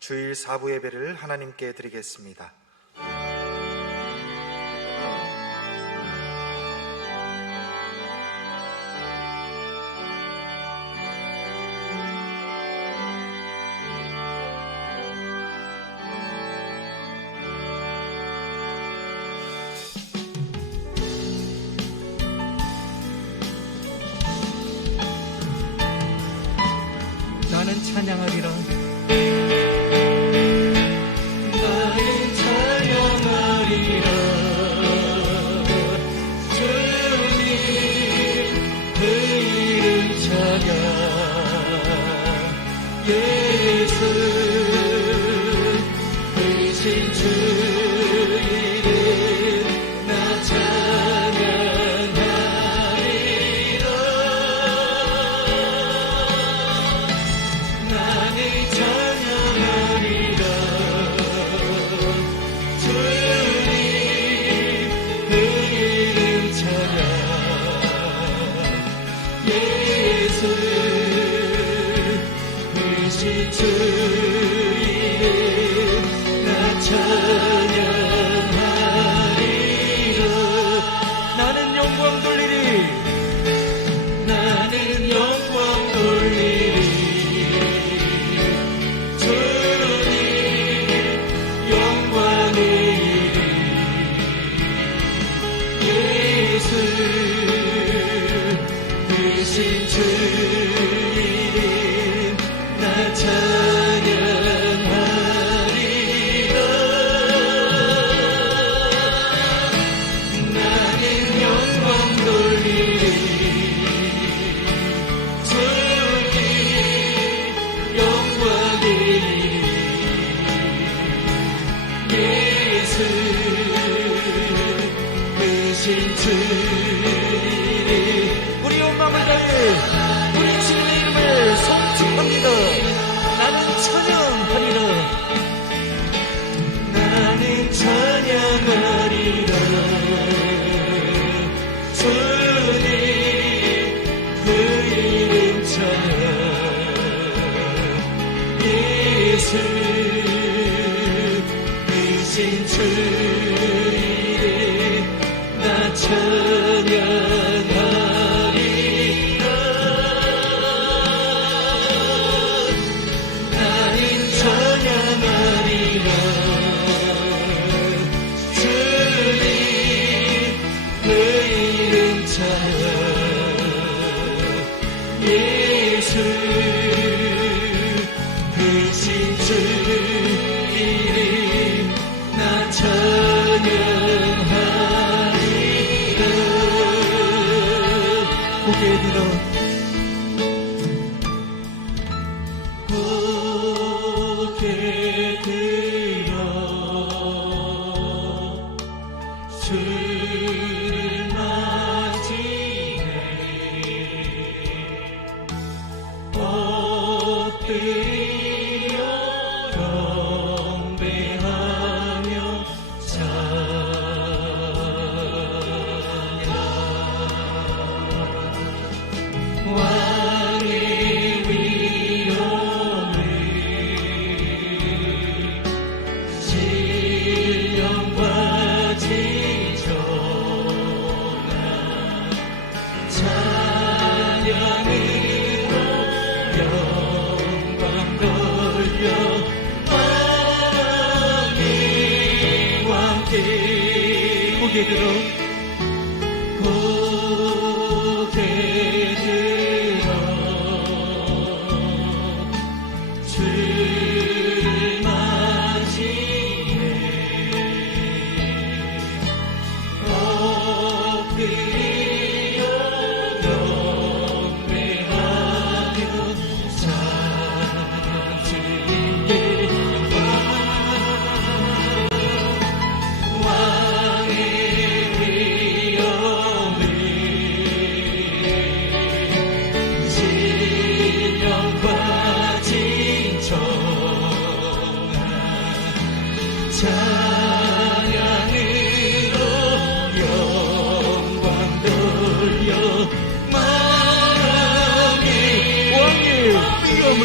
주일 4부 예배를 하나님께 드리겠습니다. 나는 찬양하리라. 나는 영광 돌리리. 나는 영광 돌리리. 주님 영광이리. 예수 되신 주님 나 찬양하리라. 나는 영광 돌리리. 주님 영광이리. 예수 되신 주님 우리 온 마음을 다해 우리 주님의 이름을 송축합니다. 나는 찬양하리라. 나는 찬양하리라. 주님 그 이름 찬양. 예수 되신 주님 나 찬양하리라. 나는 찬양하리라. 주님 그 이름 찬양. 예수 되신 주님 나 찬양하리라. 고개 들어 고개 들어 주를 맞이해 엎드려 경배하며 왕의 위엄을 신령과 진정한 찬양으로 영광 돌려 왕이 왕께 고개 들어 고개 들어 주를 맞이해 엎드려 경배하며 찬양 주님께 왕의 위엄을 신령과 진정한 찬양으로 영광 돌려 왕의 위엄을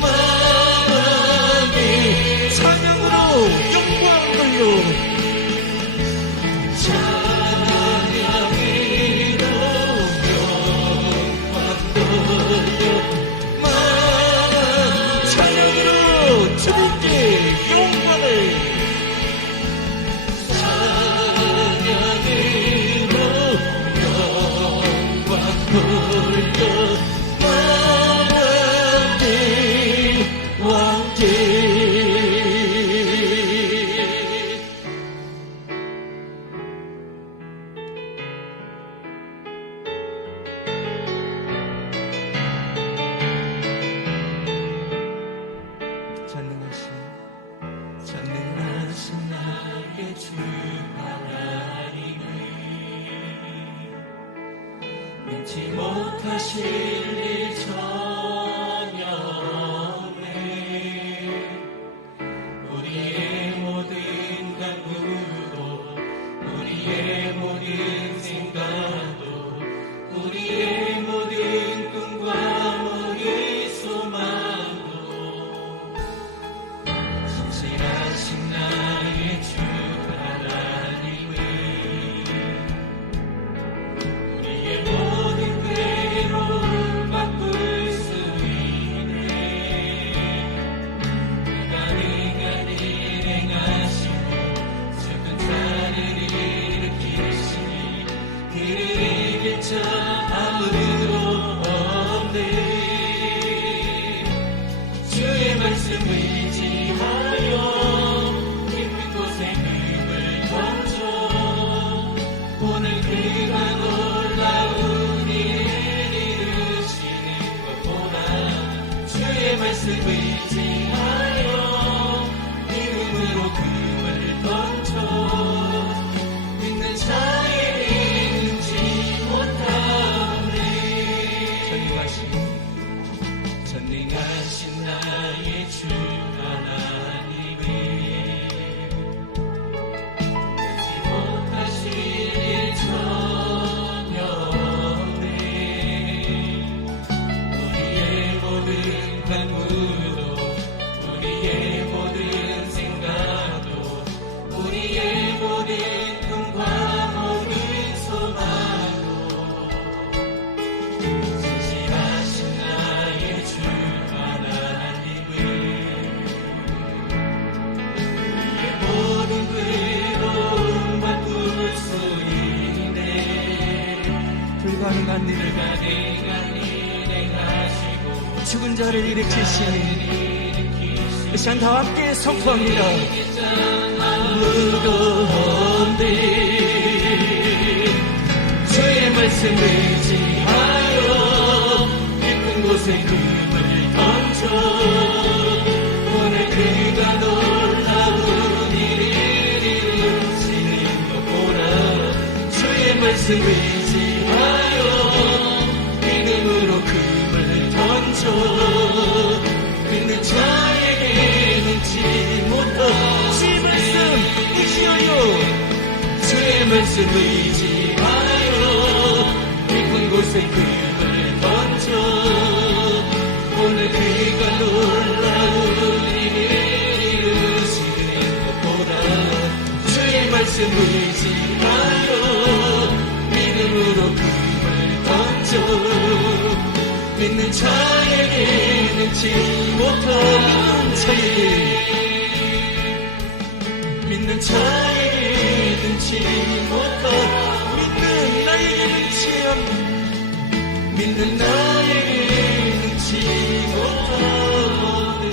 마음의 찬양으로 영광 돌려 찬양으로 영광 돌려 마음 찬양으로 주님께 영광을 찬양으로 영광 돌려 왕께 전능하신 나의 주 하나님을 믿지 못하실 일 전혀 없네. 우리의 모든 간구도 우리의 모든 생각도 우리의 모든 꿈과 모든 소망도 신실하신 나의 주 하나님을 우리의 모든 괴로움 바꿀 수 있네. 불가능한 일 행하시고 슬픈 자를 일으키시니 그를 이길 자 아무도 없네. 주의 말씀 의지하여 깊은 곳에 금을 던져 오늘 그가 놀라운 일을 이루시는 것 보라. 주의 말씀 의지하여 믿음으로 금을 던져 믿는 자에게 능지 못하네. 전능하신 나의 주 하나님을 믿지 못하실 일 전혀 없네. 우리의 모든 간구도 우리의 모든 생각도 우리의 모든 꿈과 모든 소망도 신실하신 나의 주 하나님을 우리의 모든 괴로움 바꿀 수 있네. 불가능한 일을 행하시고 죽은 자를 일으키시니 이 시간 다 함께 선포합니다. 아무도 없네. 주의 말씀 의지하여 깊은 곳에 금을 던져 오늘 그가 놀라운 일을 이루시는 것 보라. 주의 말씀 의지하여 믿음으로 금을 던져 믿는 자에게 눈치 못하. 주의 말씀 의지하여 주의 말씀 의지하여 깊은 곳에 금을 던져 오늘 그가 놀라운 일을 이루시는 것보다 주의 말씀 의지하여 믿음으로 금을 던져 믿는 자에게 능치 못하. 믿는 자에게 능치 못하. 믿는 나에게 능치 않는 믿는 나에게 능치 못하네.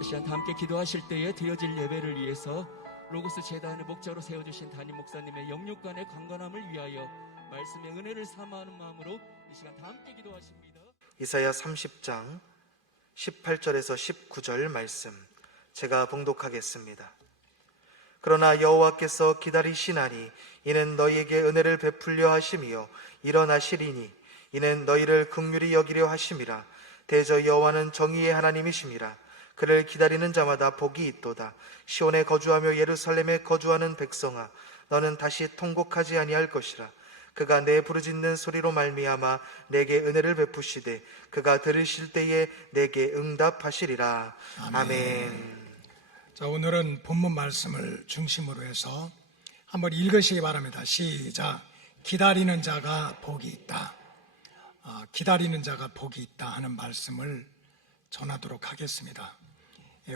이 시간 다 함께 기도하실 때에 드려질 예배를 위해서 로고스 재단의 목자로 세워주신 담임 목사님의 영육간의 강건함을 위하여 말씀의 은혜를 삼아하는 마음으로 이 시간 다 함께 기도하십니다. 이사야 30장 18절에서 19절 말씀 제가 봉독하겠습니다. 그러나 여호와께서 기다리시나니 이는 너희에게 은혜를 베풀려 하심이요 일어나시리니 이는 너희를 긍휼히 여기려 하심이라. 대저 여호와는 정의의 하나님이심이라. 그를 기다리는 자마다 복이 있도다. 시온에 거주하며 예루살렘에 거주하는 백성아, 너는 다시 통곡하지 아니할 것이라. 그가 내 부르짖는 소리로 말미암아 내게 은혜를 베푸시되 그가 들으실 때에 내게 응답하시리라. 아멘. 자, 오늘은 본문 말씀을 중심으로 해서 한번 읽으시기 바랍니다. 시작. 기다리는 자가 복이 있다. 기다리는 자가 복이 있다 하는 말씀을 전하도록 하겠습니다.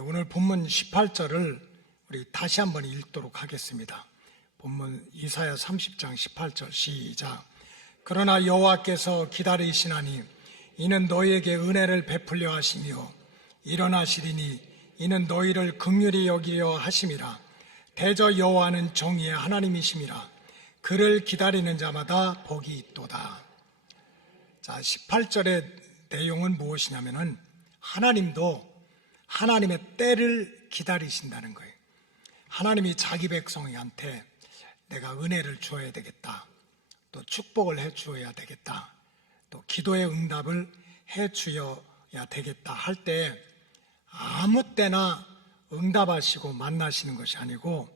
오늘 본문 18절을 우리 다시 한번 읽도록 하겠습니다. 본문 이사야 30장 18절 시작. 그러나 여호와께서 기다리시나니 이는 너희에게 은혜를 베풀려 하시며 일어나시리니 이는 너희를 긍휼히 여기려 하심이라. 대저 여호와는 정의의 하나님이심이라. 그를 기다리는 자마다 복이 있도다. 자, 18절의 내용은 무엇이냐면은 하나님도 하나님의 때를 기다리신다는 거예요. 하나님이 자기 백성한테 내가 은혜를 주어야 되겠다, 또 축복을 해 주어야 되겠다, 또 기도의 응답을 해 주어야 되겠다 할 때 아무 때나 응답하시고 만나시는 것이 아니고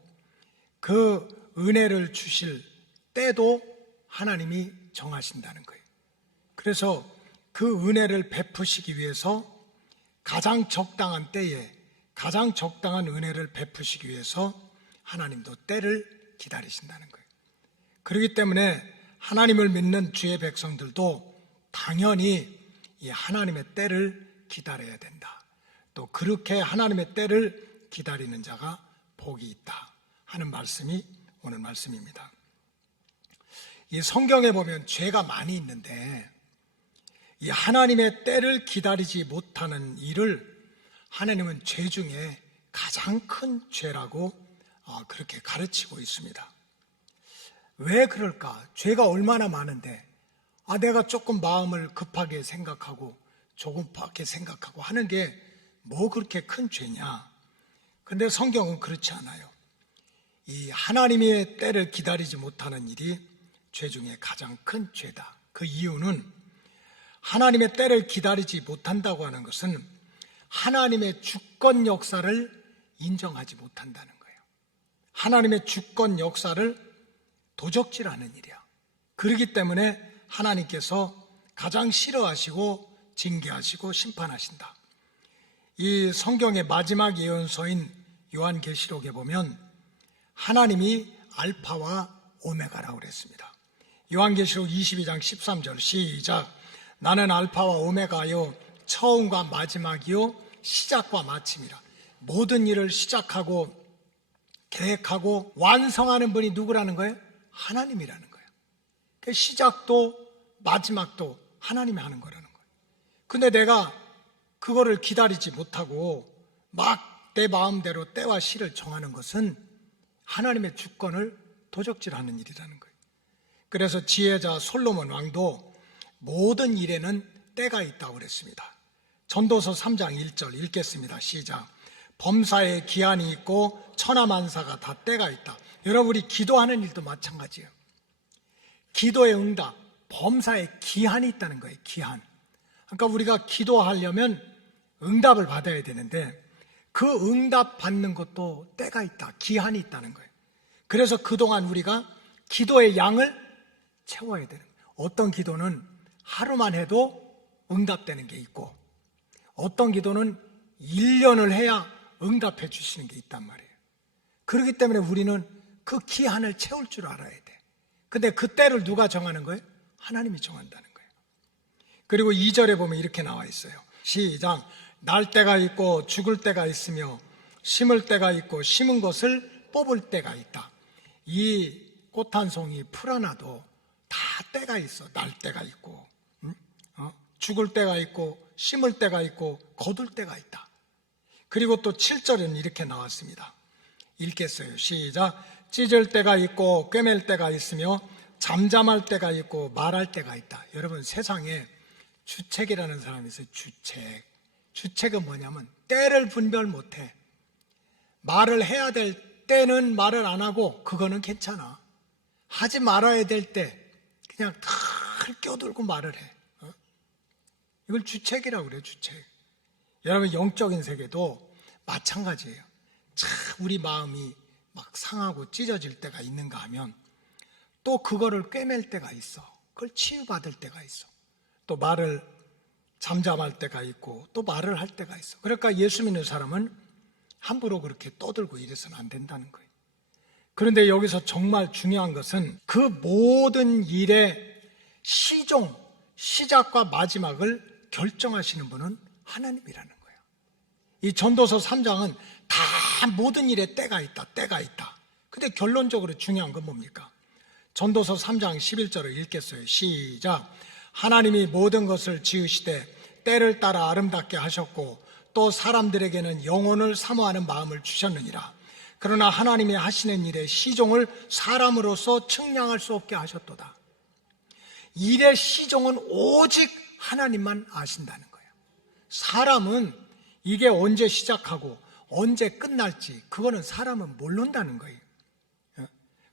그 은혜를 주실 때도 하나님이 정하신다는 거예요. 그래서 그 은혜를 베푸시기 위해서 가장 적당한 때에 가장 적당한 은혜를 베푸시기 위해서 하나님도 때를 기다리신다는 거예요. 그렇기 때문에 하나님을 믿는 주의 백성들도 당연히 이 하나님의 때를 기다려야 된다. 또 그렇게 하나님의 때를 기다리는 자가 복이 있다 하는 말씀이 오늘 말씀입니다. 이 성경에 보면 죄가 많이 있는데 이 하나님의 때를 기다리지 못하는 일을 하나님은 죄 중에 가장 큰 죄라고 그렇게 가르치고 있습니다. 왜 그럴까? 죄가 얼마나 많은데 내가 조금 마음을 급하게 생각하고 조금밖에 생각하고 하는 게 뭐 그렇게 큰 죄냐? 근데 성경은 그렇지 않아요. 이 하나님의 때를 기다리지 못하는 일이 죄 중에 가장 큰 죄다. 그 이유는 하나님의 때를 기다리지 못한다고 하는 것은 하나님의 주권 역사를 인정하지 못한다는 거예요. 하나님의 주권 역사를 도적질하는 일이야. 그렇기 때문에 하나님께서 가장 싫어하시고 징계하시고 심판하신다. 이 성경의 마지막 예언서인 요한계시록에 보면 하나님이 알파와 오메가라고 그랬습니다. 요한계시록 22장 13절 시작. 나는 알파와 오메가요 처음과 마지막이요 시작과 마침이라. 모든 일을 시작하고 계획하고 완성하는 분이 누구라는 거예요? 하나님이라는 거예요. 그 시작도 마지막도 하나님이 하는 거라는 거예요. 근데 내가 그거를 기다리지 못하고 막 내 마음대로 때와 시를 정하는 것은 하나님의 주권을 도적질하는 일이라는 거예요. 그래서 지혜자 솔로몬 왕도 모든 일에는 때가 있다고 그랬습니다. 전도서 3장 1절 읽겠습니다. 시작. 범사에 기한이 있고 천하만사가 다 때가 있다. 여러분, 우리 기도하는 일도 마찬가지예요. 기도의 응답, 범사에 기한이 있다는 거예요. 기한. 그러니까 우리가 기도하려면 응답을 받아야 되는데 그 응답 받는 것도 때가 있다, 기한이 있다는 거예요. 그래서 그동안 우리가 기도의 양을 채워야 되는 거예요. 어떤 기도는 하루만 해도 응답되는 게 있고 어떤 기도는 1년을 해야 응답해 주시는 게 있단 말이에요. 그렇기 때문에 우리는 그 기한을 채울 줄 알아야 돼. 근데 그 때를 누가 정하는 거예요? 하나님이 정한다는 거예요. 그리고 2절에 보면 이렇게 나와 있어요. 시작. 날 때가 있고 죽을 때가 있으며 심을 때가 있고 심은 것을 뽑을 때가 있다. 이 꽃 한 송이 풀 하나도 다 때가 있어. 날 때가 있고 죽을 때가 있고 심을 때가 있고 거둘 때가 있다. 그리고 또 7절에는 이렇게 나왔습니다. 읽겠어요. 시작. 찢을 때가 있고 꿰맬 때가 있으며 잠잠할 때가 있고 말할 때가 있다. 여러분, 세상에 주책이라는 사람이 있어요. 주책은 뭐냐면 때를 분별 못해. 말을 해야 될 때는 말을 안 하고 그거는 괜찮아. 하지 말아야 될 때 그냥 다 껴들고 말을 해. 이걸 주책이라고 그래요. 주책. 여러분, 영적인 세계도 마찬가지예요. 참 우리 마음이 막 상하고 찢어질 때가 있는가 하면 또 그거를 꿰맬 때가 있어. 그걸 치유받을 때가 있어. 또 말을 잠잠할 때가 있고 또 말을 할 때가 있어. 그러니까 예수 믿는 사람은 함부로 그렇게 떠들고 이래서는 안 된다는 거예요. 그런데 여기서 정말 중요한 것은 그 모든 일의 시작과 마지막을 결정하시는 분은 하나님이라는 거예요. 이 전도서 3장은 다 모든 일에 때가 있다. 근데 결론적으로 중요한 건 뭡니까? 전도서 3장 11절을 읽겠어요. 시작. 하나님이 모든 것을 지으시되 때를 따라 아름답게 하셨고 또 사람들에게는 영혼을 사모하는 마음을 주셨느니라. 그러나 하나님이 하시는 일의 시종을 사람으로서 측량할 수 없게 하셨도다. 일의 시종은 오직 하나님만 아신다는 거예요. 사람은 이게 언제 시작하고 언제 끝날지 그거는 사람은 모른다는 거예요.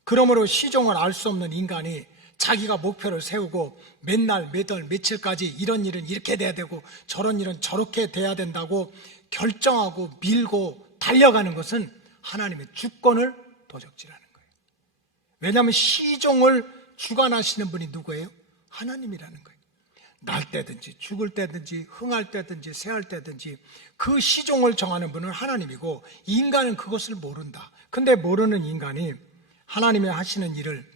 그러므로 시종을 알 수 없는 인간이 자기가 목표를 세우고 맨날 매달 며칠까지 이런 일은 이렇게 돼야 되고 저런 일은 저렇게 돼야 된다고 결정하고 밀고 달려가는 것은 하나님의 주권을 도적질하는 거예요. 왜냐하면 시종을 주관하시는 분이 누구예요? 하나님이라는 거예요. 날 때든지 죽을 때든지 흥할 때든지 새할 때든지 그 시종을 정하는 분은 하나님이고 인간은 그것을 모른다. 근데 모르는 인간이 하나님이 하시는 일을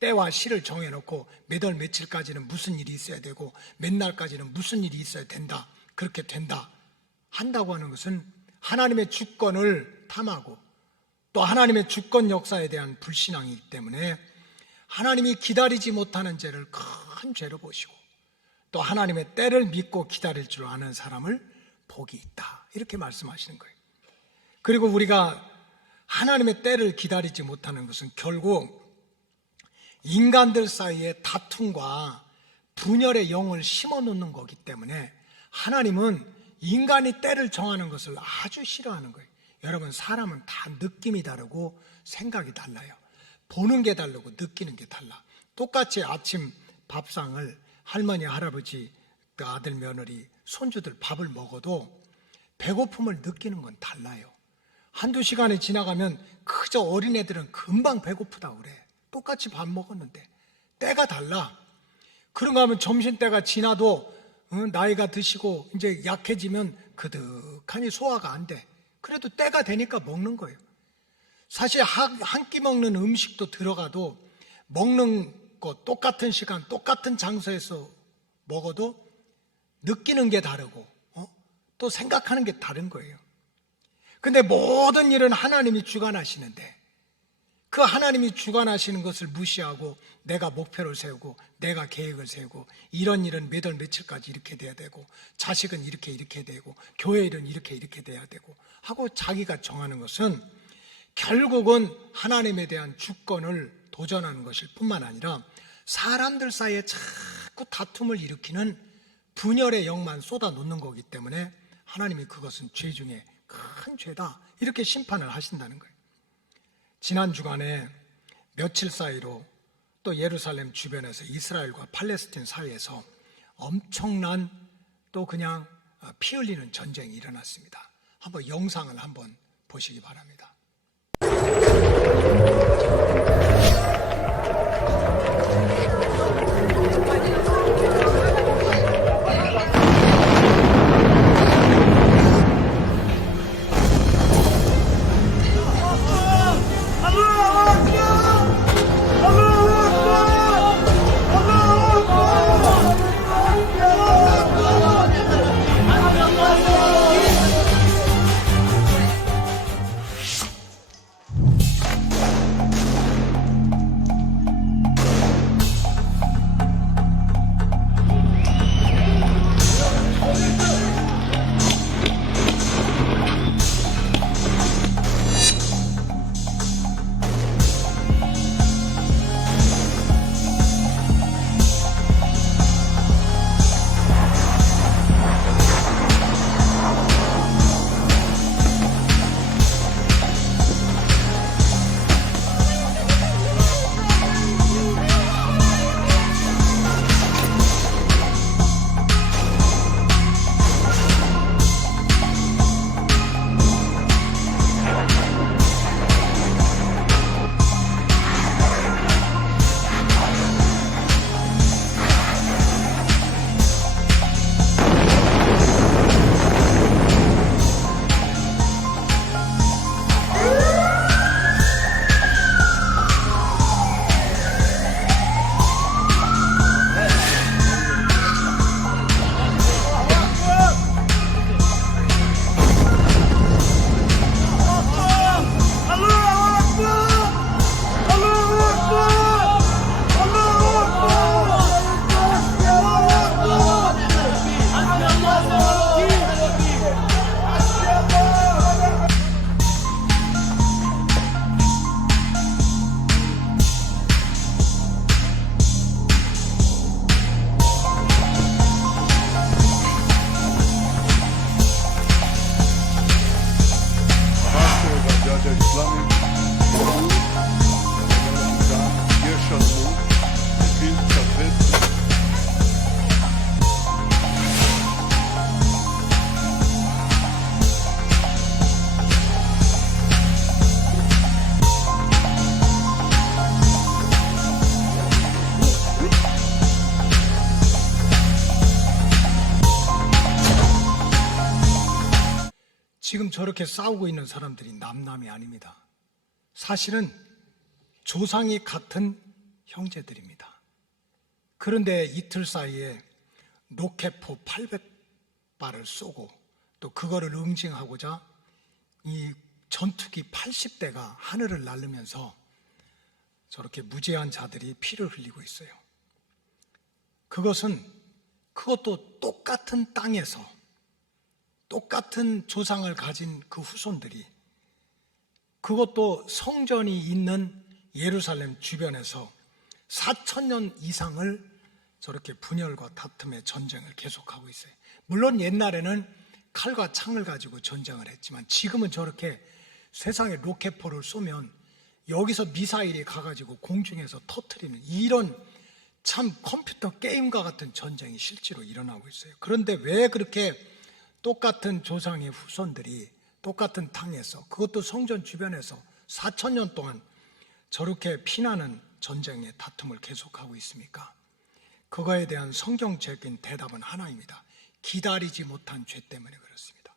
때와 시를 정해놓고 몇 월 며칠까지는 무슨 일이 있어야 되고 몇 날까지는 무슨 일이 있어야 된다. 그렇게 된다. 한다고 하는 것은 하나님의 주권을 탐하고 또 하나님의 주권 역사에 대한 불신앙이기 때문에 하나님이 기다리지 못하는 죄를 큰 죄로 보시고 또 하나님의 때를 믿고 기다릴 줄 아는 사람을 복이 있다. 이렇게 말씀하시는 거예요. 그리고 우리가 하나님의 때를 기다리지 못하는 것은 결국 인간들 사이에 다툼과 분열의 영을 심어놓는 거기 때문에 하나님은 인간이 때를 정하는 것을 아주 싫어하는 거예요. 여러분, 사람은 다 느낌이 다르고 생각이 달라요. 보는 게 다르고 느끼는 게 달라. 똑같이 아침 밥상을 할머니, 할아버지, 그 아들, 며느리, 손주들 밥을 먹어도 배고픔을 느끼는 건 달라요. 한두 시간이 지나가면 그저 어린애들은 금방 배고프다 그래. 똑같이 밥 먹었는데 때가 달라. 그런가 하면 점심때가 지나도 나이가 드시고 이제 약해지면 그득하니 소화가 안 돼. 그래도 때가 되니까 먹는 거예요. 사실 한 끼 먹는 음식도 들어가도 먹는 거 똑같은 시간 똑같은 장소에서 먹어도 느끼는 게 다르고 또 생각하는 게 다른 거예요. 근데 모든 일은 하나님이 주관하시는데 그 하나님이 주관하시는 것을 무시하고 내가 목표를 세우고 내가 계획을 세우고 이런 일은 몇 월 며칠까지 이렇게 돼야 되고 자식은 이렇게 되고 교회 일은 이렇게 돼야 되고 하고 자기가 정하는 것은 결국은 하나님에 대한 주권을 도전하는 것일 뿐만 아니라 사람들 사이에 자꾸 다툼을 일으키는 분열의 영만 쏟아놓는 거기 때문에 하나님이 그것은 죄 중에 큰 죄다 이렇게 심판을 하신다는 거예요. 지난 주간에 며칠 사이로 또 예루살렘 주변에서 이스라엘과 팔레스틴 사이에서 엄청난 또 그냥 피 흘리는 전쟁이 일어났습니다. 한번 영상을 한번 보시기 바랍니다. 지금 저렇게 싸우고 있는 사람들이 남남이 아닙니다. 사실은 조상이 같은 형제들입니다. 그런데 이틀 사이에 로켓포 800발을 쏘고 또 그거를 응징하고자 이 전투기 80대가 하늘을 날르면서 저렇게 무지한 자들이 피를 흘리고 있어요. 그것도 똑같은 땅에서 똑같은 조상을 가진 그 후손들이, 그것도 성전이 있는 예루살렘 주변에서 4,000년 이상을 저렇게 분열과 다툼의 전쟁을 계속하고 있어요. 물론 옛날에는 칼과 창을 가지고 전쟁을 했지만 지금은 저렇게 세상에 로켓포를 쏘면 여기서 미사일이 가가지고 공중에서 터뜨리는 이런 참 컴퓨터 게임과 같은 전쟁이 실제로 일어나고 있어요. 그런데 왜 그렇게 똑같은 조상의 후손들이 똑같은 땅에서, 그것도 성전 주변에서 4,000년 동안 저렇게 피나는 전쟁의 다툼을 계속하고 있습니까? 그거에 대한 성경적인 대답은 하나입니다. 기다리지 못한 죄 때문에 그렇습니다.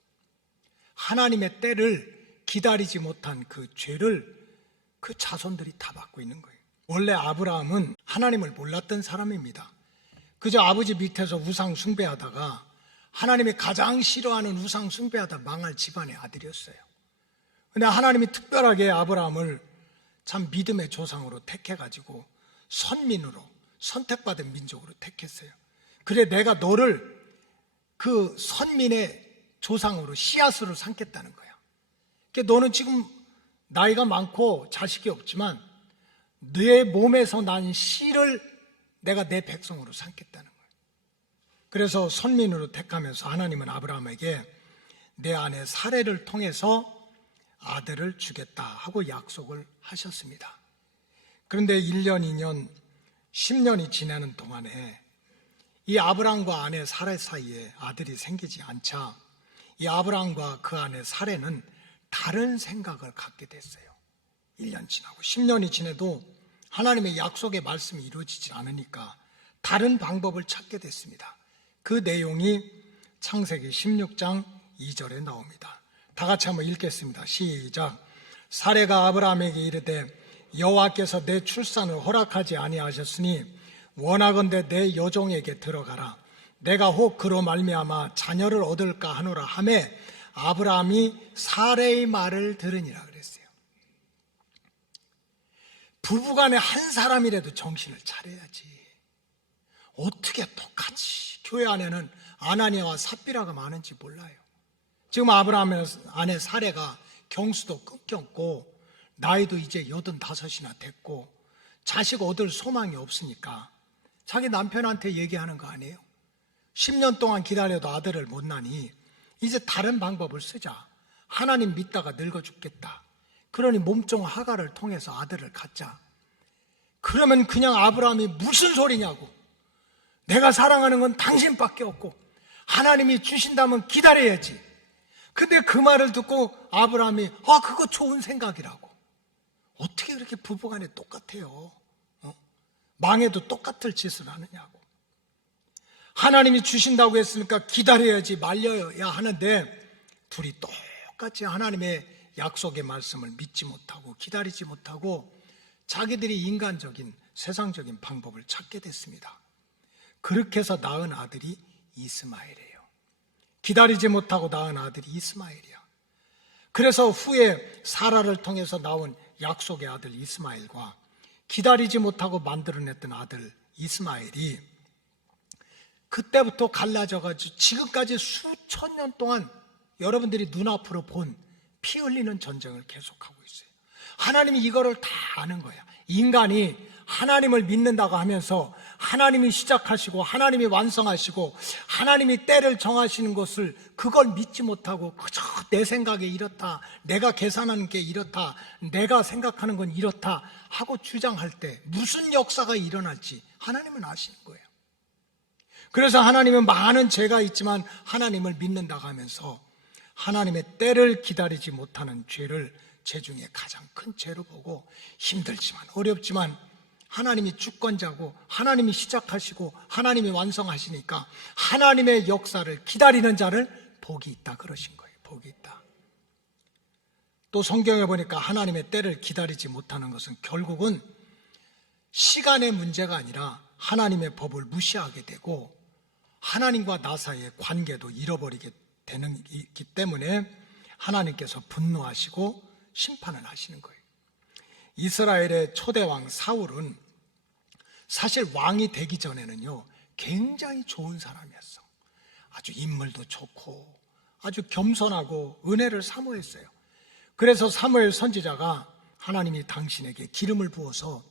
하나님의 때를 기다리지 못한 그 죄를 그 자손들이 다 받고 있는 거예요. 원래 아브라함은 하나님을 몰랐던 사람입니다. 그저 아버지 밑에서 우상 숭배하다가 하나님이 가장 싫어하는 우상 숭배하다 망할 집안의 아들이었어요. 그런데 하나님이 특별하게 아브라함을 참 믿음의 조상으로 택해가지고 선민으로, 선택받은 민족으로 택했어요. 그래, 내가 너를 그 선민의 조상으로, 씨앗으로 삼겠다는 거야. 그러니까 너는 지금 나이가 많고 자식이 없지만 내 몸에서 난 씨를 내가 내 백성으로 삼겠다는 거예요. 그래서 선민으로 택하면서 하나님은 아브라함에게 내 아내 사레를 통해서 아들을 주겠다 하고 약속을 하셨습니다. 그런데 1년, 2년, 10년이 지나는 동안에 이 아브라함과 아내 사레 사이에 아들이 생기지 않자 이 아브라함과 그 아내 사레는 다른 생각을 갖게 됐어요. 1년 지나고 10년이 지나도 하나님의 약속의 말씀이 이루어지지 않으니까 다른 방법을 찾게 됐습니다. 그 내용이 창세기 16장 2절에 나옵니다. 다 같이 한번 읽겠습니다. 시작. 사레가 아브라함에게 이르되 여호와께서 내 출산을 허락하지 아니하셨으니 원하건대 내 여종에게 들어가라. 내가 혹 그로 말미암아 자녀를 얻을까 하노라 하매 아브라함이 사레의 말을 들으니라 그랬어요. 부부간에 한 사람이라도 정신을 차려야지. 어떻게 똑같이 교회 안에는 아나니아와 삽비라가 많은지 몰라요. 지금 아브라함의 아내 사레가 경수도 끊겼고 나이도 이제 85이나 됐고 자식 얻을 소망이 없으니까 자기 남편한테 얘기하는 거 아니에요? 10년 동안 기다려도 아들을 못 나니 이제 다른 방법을 쓰자. 하나님 믿다가 늙어 죽겠다. 그러니 몸종 하가를 통해서 아들을 갖자. 그러면 그냥 아브라함이 무슨 소리냐고. 내가 사랑하는 건 당신밖에 없고 하나님이 주신다면 기다려야지. 근데 그 말을 듣고 아브라함이 그거 좋은 생각이라고. 어떻게 그렇게 부부간에 똑같아요? 망해도 똑같을 짓을 하느냐고. 하나님이 주신다고 했으니까 기다려야지, 말려야 하는데 둘이 똑같이 하나님의 약속의 말씀을 믿지 못하고 기다리지 못하고 자기들이 인간적인 세상적인 방법을 찾게 됐습니다. 그렇게 해서 낳은 아들이 이스마엘이에요. 기다리지 못하고 낳은 아들이 이스마엘이야. 그래서 후에 사라를 통해서 나온 약속의 아들 이스마엘과 기다리지 못하고 만들어냈던 아들 이스마엘이 그때부터 갈라져가지고 지금까지 수천 년 동안 여러분들이 눈앞으로 본 피 흘리는 전쟁을 계속하고 있어요. 하나님이 이거를 다 아는 거야. 인간이 하나님을 믿는다고 하면서 하나님이 시작하시고 하나님이 완성하시고 하나님이 때를 정하시는 것을 그걸 믿지 못하고 그저 내 생각에 이렇다, 내가 계산하는 게 이렇다, 내가 생각하는 건 이렇다 하고 주장할 때 무슨 역사가 일어날지 하나님은 아시는 거예요. 그래서 하나님은 많은 죄가 있지만 하나님을 믿는다고 하면서 하나님의 때를 기다리지 못하는 죄를 죄 중에 가장 큰 죄로 보고 힘들지만 어렵지만 하나님이 주권자고 하나님이 시작하시고 하나님이 완성하시니까 하나님의 역사를 기다리는 자를 복이 있다 그러신 거예요. 복이 있다. 또 성경에 보니까 하나님의 때를 기다리지 못하는 것은 결국은 시간의 문제가 아니라 하나님의 법을 무시하게 되고 하나님과 나 사이의 관계도 잃어버리게 되는 있기 때문에 하나님께서 분노하시고 심판을 하시는 거예요. 이스라엘의 초대왕 사울은 사실 왕이 되기 전에는요, 굉장히 좋은 사람이었어. 아주 인물도 좋고 아주 겸손하고 은혜를 사모했어요. 그래서 사무엘 선지자가 하나님이 당신에게 기름을 부어서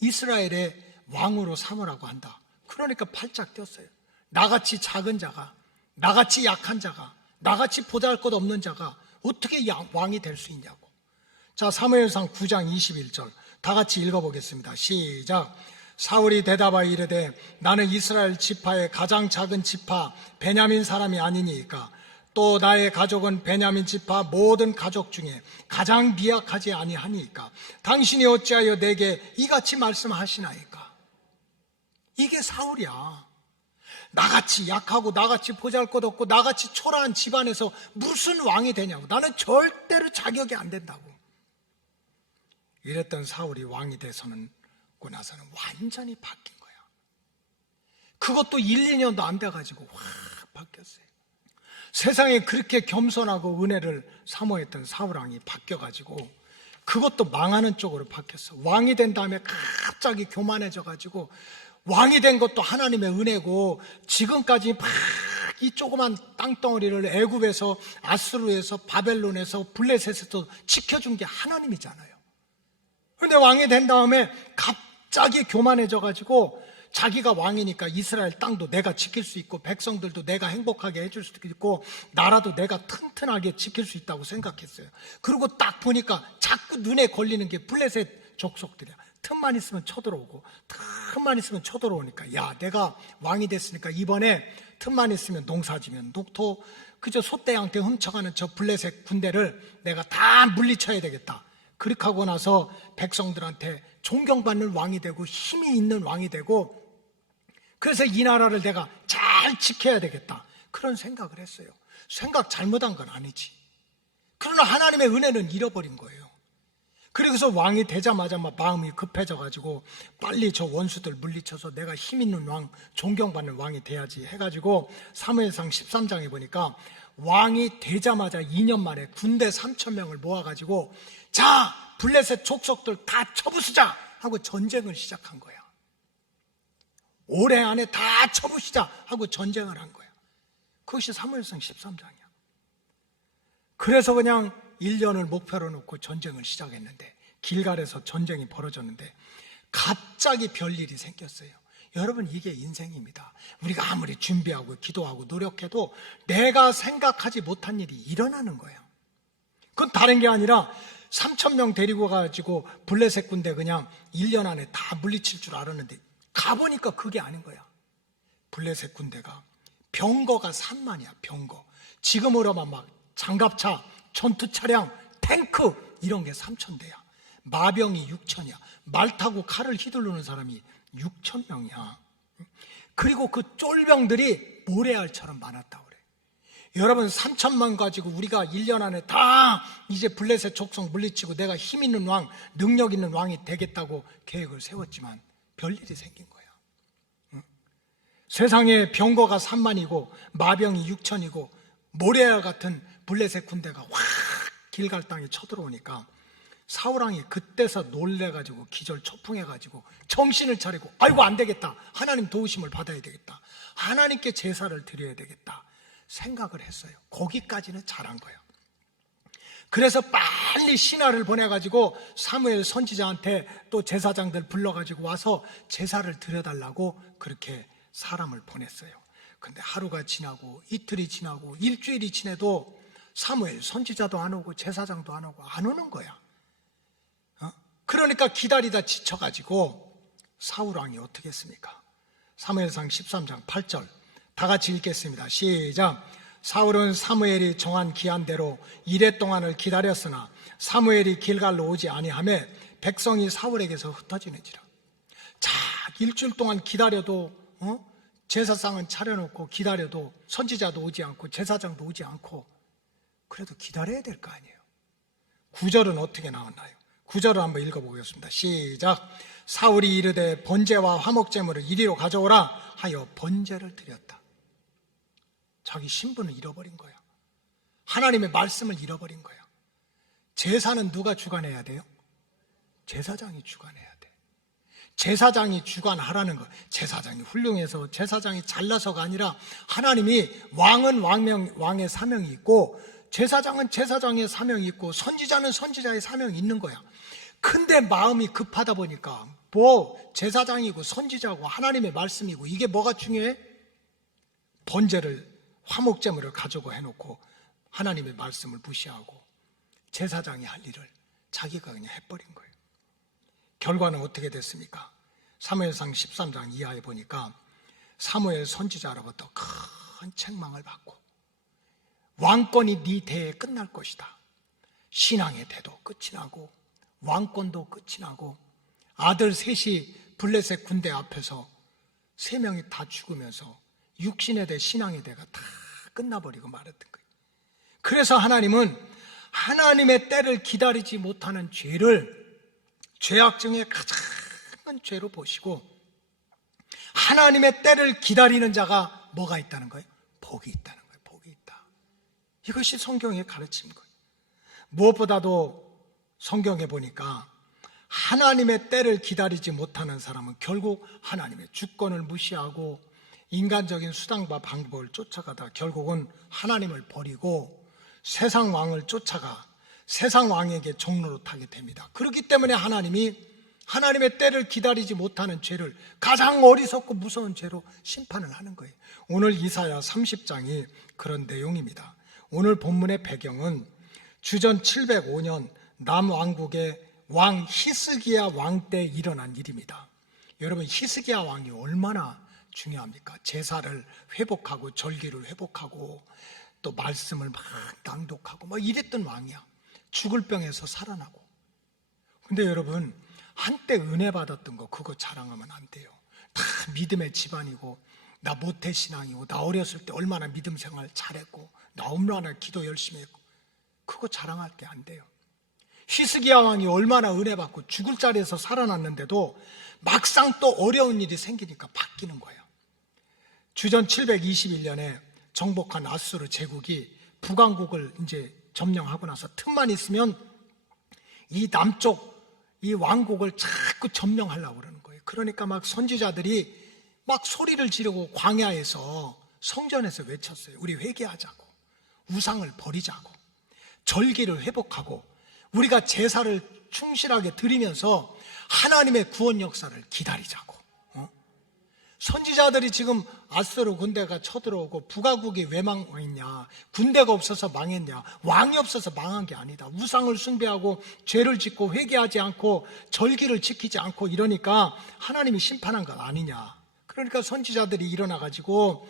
이스라엘의 왕으로 삼으라고 한다. 그러니까 팔짝 뛰었어요. 나같이 작은 자가, 나같이 약한 자가, 나같이 보잘것없는 자가 어떻게 왕이 될 수 있냐고. 자, 사무엘상 9장 21절 다 같이 읽어보겠습니다. 시작. 사울이 대답하여 이르되 나는 이스라엘 지파의 가장 작은 지파 베냐민 사람이 아니니까 또 나의 가족은 베냐민 지파 모든 가족 중에 가장 미약하지 아니하니까 당신이 어찌하여 내게 이같이 말씀하시나이까. 이게 사울이야. 나같이 약하고 나같이 보잘것없고 나같이 초라한 집안에서 무슨 왕이 되냐고. 나는 절대로 자격이 안 된다고. 이랬던 사울이 왕이 돼서는 나서는 완전히 바뀐 거야. 그것도 1, 2년도 안 돼가지고 확 바뀌었어요. 세상에 그렇게 겸손하고 은혜를 사모했던 사울왕이 바뀌어가지고 그것도 망하는 쪽으로 바뀌었어. 왕이 된 다음에 갑자기 교만해져가지고 왕이 된 것도 하나님의 은혜고 지금까지 막 이 조그만 땅덩어리를 애굽에서 아수르에서 바벨론에서 블레셋에서 지켜준 게 하나님이잖아요. 그런데 왕이 된 다음에 갑자기 교만해져가지고 자기가 왕이니까 이스라엘 땅도 내가 지킬 수 있고 백성들도 내가 행복하게 해줄 수도 있고 나라도 내가 튼튼하게 지킬 수 있다고 생각했어요. 그리고 딱 보니까 자꾸 눈에 걸리는 게 블레셋 족속들이야. 틈만 있으면 쳐들어오고 틈만 있으면 쳐들어오니까 야, 내가 왕이 됐으니까 이번에 틈만 있으면 농사지면 녹토 그저 소떼한테 훔쳐가는 저 블레셋 군대를 내가 다 물리쳐야 되겠다. 그렇게 하고 나서 백성들한테 존경받는 왕이 되고 힘이 있는 왕이 되고 그래서 이 나라를 내가 잘 지켜야 되겠다. 그런 생각을 했어요. 생각 잘못한 건 아니지. 그러나 하나님의 은혜는 잃어버린 거예요. 그래서 왕이 되자마자 막 마음이 급해져가지고 빨리 저 원수들 물리쳐서 내가 힘 있는 왕, 존경받는 왕이 돼야지 해가지고 사무엘상 13장에 보니까 왕이 되자마자 2년 만에 군대 3,000명을 모아가지고 자, 블레셋 족속들 다 쳐부수자 하고 전쟁을 시작한 거야. 올해 안에 다 쳐부시자 하고 전쟁을 한 거야. 그것이 사무엘상 13장이야. 그래서 그냥 1년을 목표로 놓고 전쟁을 시작했는데 길갈에서 전쟁이 벌어졌는데 갑자기 별일이 생겼어요. 여러분, 이게 인생입니다. 우리가 아무리 준비하고 기도하고 노력해도 내가 생각하지 못한 일이 일어나는 거예요. 그건 다른 게 아니라 3,000명 데리고 가지고 블레셋 군대 그냥 1년 안에 다 물리칠 줄 알았는데 가보니까 그게 아닌 거야. 블레셋 군대가 병거가 3만이야. 병거. 지금으로만 막 장갑차, 전투 차량, 탱크 이런 게 3,000대야. 마병이 6,000이야. 말 타고 칼을 휘두르는 사람이 6,000명이야. 그리고 그 쫄병들이 모래알처럼 많았다고 그래. 여러분, 3,000만 가지고 우리가 1년 안에 다 이제 블레셋 족속 물리치고 내가 힘 있는 왕, 능력 있는 왕이 되겠다고 계획을 세웠지만 별일이 생긴 거야. 응? 세상에 병거가 3만이고 마병이 6,000이고 모래알 같은 블레셋 군대가 확 길갈 땅에 쳐들어오니까 사울왕이 그때서 놀래가지고 기절초풍해가지고 정신을 차리고 아이고 안 되겠다. 하나님 도우심을 받아야 되겠다. 하나님께 제사를 드려야 되겠다 생각을 했어요. 거기까지는 잘한 거예요. 그래서 빨리 신하를 보내가지고 사무엘 선지자한테 또 제사장들 불러가지고 와서 제사를 드려달라고 그렇게 사람을 보냈어요. 근데 하루가 지나고 이틀이 지나고 일주일이 지나도 사무엘 선지자도 안 오고 제사장도 안 오고 안 오는 거야. 그러니까 기다리다 지쳐가지고 사울왕이 어떻게 했습니까? 사무엘상 13장 8절 다 같이 읽겠습니다. 시작. 사울은 사무엘이 정한 기한대로 이레 동안을 기다렸으나 사무엘이 길갈로 오지 아니하며 백성이 사울에게서 흩어지는지라. 자, 일주일 동안 기다려도 제사상은 차려놓고 기다려도 선지자도 오지 않고 제사장도 오지 않고 그래도 기다려야 될 거 아니에요. 9절은 어떻게 나왔나요? 9절을 한번 읽어보겠습니다. 시작. 사울이 이르되 번제와 화목제물을 이리로 가져오라 하여 번제를 드렸다. 자기 신분을 잃어버린 거야. 하나님의 말씀을 잃어버린 거야. 제사는 누가 주관해야 돼요? 제사장이 주관해야 돼. 제사장이 주관하라는 거. 제사장이 훌륭해서 제사장이 잘나서가 아니라 하나님이 왕은 왕의 사명이 있고 제사장은 제사장의 사명이 있고 선지자는 선지자의 사명이 있는 거야. 근데 마음이 급하다 보니까 뭐 제사장이고 선지자고 하나님의 말씀이고 이게 뭐가 중요해? 번제를 화목제물을 가져고 해놓고 하나님의 말씀을 무시하고 제사장이 할 일을 자기가 그냥 해버린 거예요. 결과는 어떻게 됐습니까? 사무엘상 13장 이하에 보니까 사무엘 선지자로부터 큰 책망을 받고 왕권이 네 대에 끝날 것이다. 신앙의 대도 끝이 나고 왕권도 끝이 나고 아들 셋이 블레셋 군대 앞에서 3명이 다 죽으면서 육신의 대 신앙의 대가 다 끝나버리고 말았던 거예요. 그래서 하나님은 하나님의 때를 기다리지 못하는 죄를 죄악 중에 가장 큰 죄로 보시고 하나님의 때를 기다리는 자가 뭐가 있다는 거예요? 복이 있다는 거예요. 복이 있다. 이것이 성경의 가르침인 거예요. 무엇보다도 성경에 보니까 하나님의 때를 기다리지 못하는 사람은 결국 하나님의 주권을 무시하고 인간적인 수단과 방법을 쫓아가다 결국은 하나님을 버리고 세상 왕을 쫓아가 세상 왕에게 종로로 타게 됩니다. 그렇기 때문에 하나님이 하나님의 때를 기다리지 못하는 죄를 가장 어리석고 무서운 죄로 심판을 하는 거예요. 오늘 이사야 30장이 그런 내용입니다. 오늘 본문의 배경은 주전 705년 남왕국의 왕 히스기야 왕 때 일어난 일입니다. 여러분 히스기야 왕이 얼마나 중요합니까? 제사를 회복하고 절기를 회복하고 또 말씀을 막 낭독하고 막 이랬던 왕이야. 죽을 병에서 살아나고. 근데 여러분 한때 은혜 받았던 거 그거 자랑하면 안 돼요. 다 믿음의 집안이고 나 모태신앙이고 나 어렸을 때 얼마나 믿음 생활 잘했고 나 얼마나 기도 열심히 했고 그거 자랑할 게 안 돼요. 히스기야 왕이 얼마나 은혜 받고 죽을 자리에서 살아났는데도 막상 또 어려운 일이 생기니까 바뀌는 거예요. 주전 721년에 정복한 아수르 제국이 북왕국을 이제 점령하고 나서 틈만 있으면 이 남쪽 이 왕국을 자꾸 점령하려고 그러는 거예요. 그러니까 막 선지자들이 막 소리를 지르고 광야에서 성전에서 외쳤어요. 우리 회개하자고, 우상을 버리자고, 절기를 회복하고 우리가 제사를 충실하게 드리면서 하나님의 구원 역사를 기다리자고. 선지자들이 지금 아수르 군대가 쳐들어오고 북왕국이 왜 망했냐? 군대가 없어서 망했냐? 왕이 없어서 망한 게 아니다. 우상을 숭배하고 죄를 짓고 회개하지 않고 절기를 지키지 않고 이러니까 하나님이 심판한 것 아니냐? 그러니까 선지자들이 일어나가지고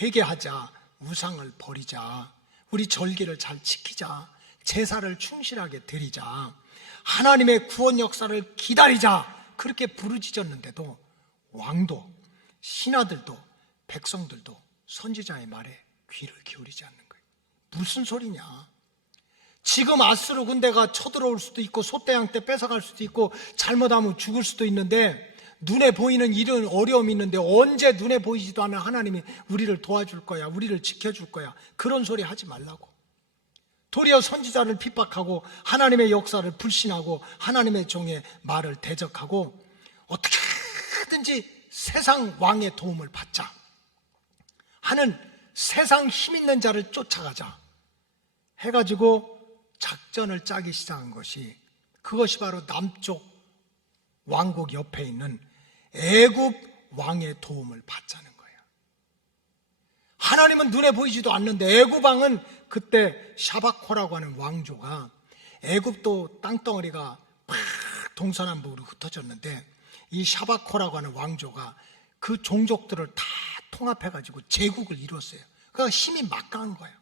회개하자, 우상을 버리자, 우리 절기를 잘 지키자, 제사를 충실하게 드리자, 하나님의 구원 역사를 기다리자, 그렇게 부르짖었는데도 왕도 신하들도 백성들도 선지자의 말에 귀를 기울이지 않는 거예요. 무슨 소리냐? 지금 아수르 군대가 쳐들어올 수도 있고 소떼양 때 뺏어갈 수도 있고 잘못하면 죽을 수도 있는데 눈에 보이는 이런 어려움이 있는데 언제 눈에 보이지도 않은 하나님이 우리를 도와줄 거야, 우리를 지켜줄 거야, 그런 소리 하지 말라고. 도리어 선지자를 핍박하고 하나님의 역사를 불신하고 하나님의 종의 말을 대적하고 어떻게든지 세상 왕의 도움을 받자 하는 세상 힘 있는 자를 쫓아가자 해가지고 작전을 짜기 시작한 것이 그것이 바로 남쪽 왕국 옆에 있는 애굽 왕의 도움을 받자는 거예요. 하나님은 눈에 보이지도 않는데 애굽 왕은 그때 샤바코라고 하는 왕조가 애굽도 땅덩어리가 막 동서남북으로 흩어졌는데 이 샤바코라고 하는 왕조가 그 종족들을 다 통합해가지고 제국을 이뤘어요. 그러니까 힘이 막강한 거예요.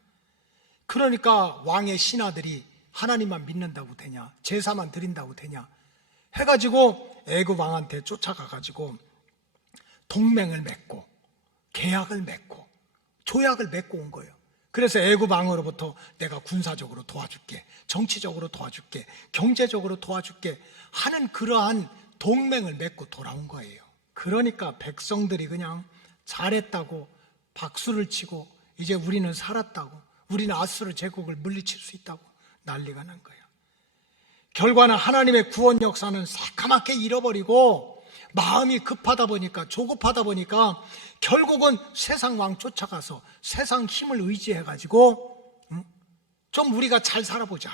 그러니까 왕의 신하들이 하나님만 믿는다고 되냐, 제사만 드린다고 되냐 해가지고 애굽 왕한테 쫓아가가지고 동맹을 맺고 계약을 맺고 조약을 맺고 온 거예요. 그래서 애굽 왕으로부터 내가 군사적으로 도와줄게, 정치적으로 도와줄게, 경제적으로 도와줄게 하는 그러한 동맹을 맺고 돌아온 거예요. 그러니까 백성들이 그냥 잘했다고 박수를 치고 이제 우리는 살았다고, 우리는 아수르 제국을 물리칠 수 있다고 난리가 난 거예요. 결과는 하나님의 구원 역사는 새까맣게 잃어버리고 마음이 급하다 보니까, 조급하다 보니까 결국은 세상 왕 쫓아가서 세상 힘을 의지해가지고 좀 우리가 잘 살아보자,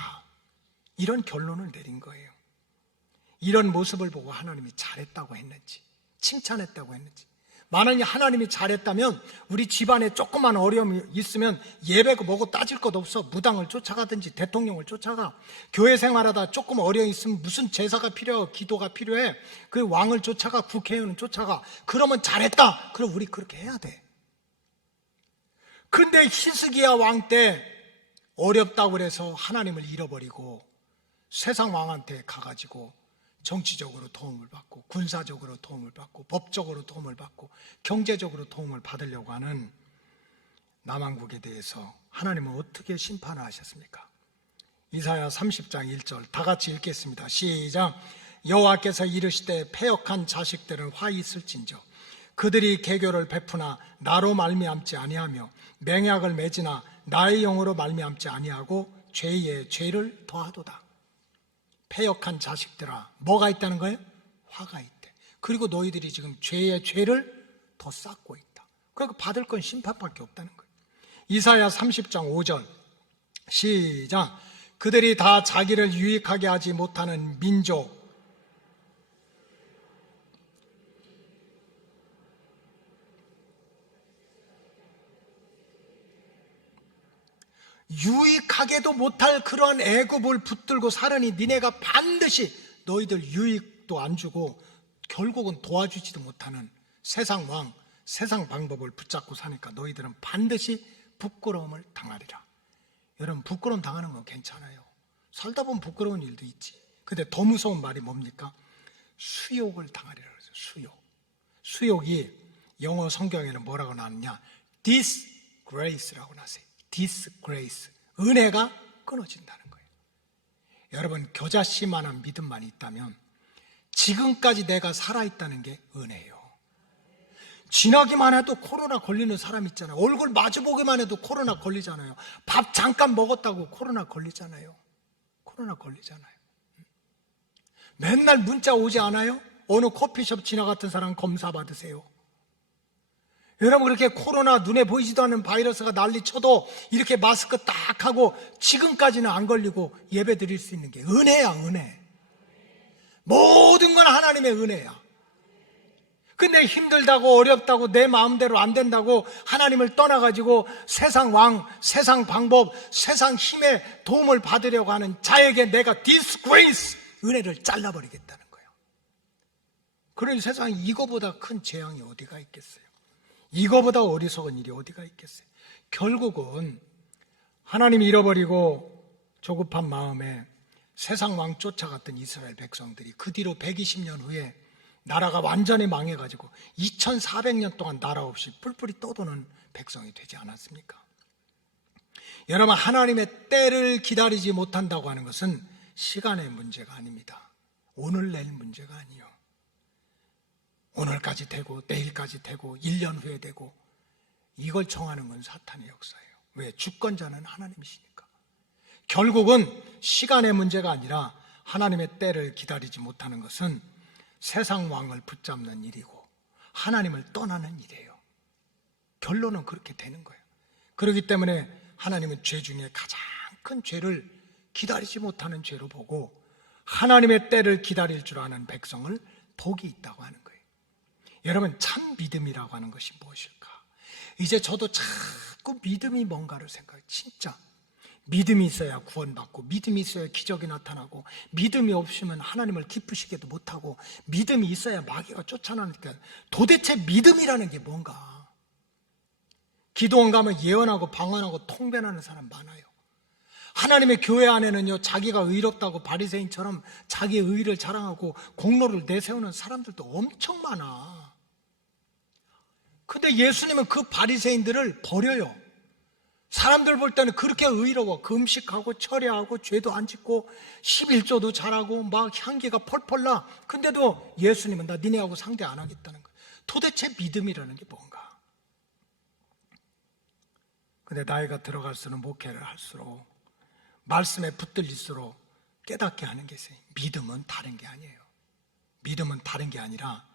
이런 결론을 내린 거예요. 이런 모습을 보고 하나님이 잘했다고 했는지, 칭찬했다고 했는지. 만약에 하나님이 잘했다면 우리 집안에 조그만 어려움이 있으면 예배고 뭐고 따질 것 없어 무당을 쫓아가든지 대통령을 쫓아가. 교회 생활하다 조금 어려움이 있으면 무슨 제사가 필요해, 기도가 필요해, 그 왕을 쫓아가, 국회의원을 쫓아가. 그러면 잘했다, 그럼 우리 그렇게 해야 돼. 그런데 히스기야 왕 때 어렵다고 그래서 하나님을 잃어버리고 세상 왕한테 가가지고 정치적으로 도움을 받고, 군사적으로 도움을 받고, 법적으로 도움을 받고, 경제적으로 도움을 받으려고 하는 남왕국에 대해서 하나님은 어떻게 심판을 하셨습니까? 이사야 30장 1절 다 같이 읽겠습니다. 시작. 여호와께서 이르시되 패역한 자식들은 화 있을진저 그들이 개교를 베푸나 나로 말미암지 아니하며 맹약을 맺으나 나의 영으로 말미암지 아니하고 죄에 죄를 더하도다. 패역한 자식들아, 뭐가 있다는 거예요? 화가 있대. 그리고 너희들이 지금 죄의 죄를 더 쌓고 있다. 그러니까 받을 건 심판밖에 없다는 거예요. 이사야 30장 5절 시작. 그들이 다 자기를 유익하게 하지 못하는 민족, 유익하게도 못할 그런 애굽을 붙들고 살으니 니네가 반드시 너희들 유익도 안 주고 결국은 도와주지도 못하는 세상 왕, 세상 방법을 붙잡고 사니까 너희들은 반드시 부끄러움을 당하리라. 여러분, 부끄러움 당하는 건 괜찮아요. 살다 보면 부끄러운 일도 있지. 근데 더 무서운 말이 뭡니까? 수욕을 당하리라 그러죠. 수욕. 수욕이 영어 성경에는 뭐라고 나왔냐? disgrace라고 나왔어요. disgrace. 은혜가 끊어진다는 거예요. 여러분, 겨자씨만한 믿음만 있다면 지금까지 내가 살아있다는 게 은혜예요. 지나기만 해도 코로나 걸리는 사람 있잖아요. 얼굴 마주보기만 해도 코로나 걸리잖아요. 밥 잠깐 먹었다고 코로나 걸리잖아요. 코로나 걸리잖아요. 맨날 문자 오지 않아요? 어느 커피숍 지나갔던 사람 검사 받으세요. 여러분, 그렇게 코로나 눈에 보이지도 않는 바이러스가 난리 쳐도 이렇게 마스크 딱 하고 지금까지는 안 걸리고 예배 드릴 수 있는 게 은혜야, 은혜. 모든 건 하나님의 은혜야. 근데 힘들다고 어렵다고 내 마음대로 안 된다고 하나님을 떠나가지고 세상 왕, 세상 방법, 세상 힘의 도움을 받으려고 하는 자에게 내가 disgrace, 은혜를 잘라버리겠다는 거예요. 그러니 세상에 이거보다 큰 재앙이 어디가 있겠어요? 이거보다 어리석은 일이 어디가 있겠어요? 결국은 하나님 잃어버리고 조급한 마음에 세상 왕 쫓아갔던 이스라엘 백성들이 그 뒤로 120년 후에 나라가 완전히 망해가지고 2400년 동안 나라 없이 뿔뿔이 떠도는 백성이 되지 않았습니까? 여러분, 하나님의 때를 기다리지 못한다고 하는 것은 시간의 문제가 아닙니다. 오늘 내일 문제가 아니에요. 오늘까지 되고 내일까지 되고 1년 후에 되고, 이걸 정하는 건 사탄의 역사예요. 왜? 주권자는 하나님이시니까. 결국은 시간의 문제가 아니라 하나님의 때를 기다리지 못하는 것은 세상 왕을 붙잡는 일이고 하나님을 떠나는 일이에요. 결론은 그렇게 되는 거예요. 그렇기 때문에 하나님은 죄 중에 가장 큰 죄를 기다리지 못하는 죄로 보고 하나님의 때를 기다릴 줄 아는 백성을 복이 있다고 하는 거예요. 여러분, 참 믿음이라고 하는 것이 무엇일까? 이제 저도 자꾸 믿음이 뭔가를 생각해요. 진짜 믿음이 있어야 구원받고, 믿음이 있어야 기적이 나타나고, 믿음이 없으면 하나님을 기쁘시게도 못하고, 믿음이 있어야 마귀가 쫓아나니까 도대체 믿음이라는 게 뭔가? 기도원 가면 예언하고 방언하고 통변하는 사람 많아요. 하나님의 교회 안에는요, 자기가 의롭다고 바리새인처럼 자기의 의를 자랑하고 공로를 내세우는 사람들도 엄청 많아. 근데 예수님은 그 바리새인들을 버려요. 사람들 볼 때는 그렇게 의로워. 금식하고 철야하고 죄도 안 짓고 11조도 잘하고 막 향기가 펄펄 나. 근데도 예수님은 나 니네하고 상대 안 하겠다는 거예요. 도대체 믿음이라는 게 뭔가? 근데 나이가 들어갈수록 목회를 할수록 말씀에 붙들릴수록 깨닫게 하는 게 있어요. 믿음은 다른 게 아니에요. 믿음은 다른 게 아니라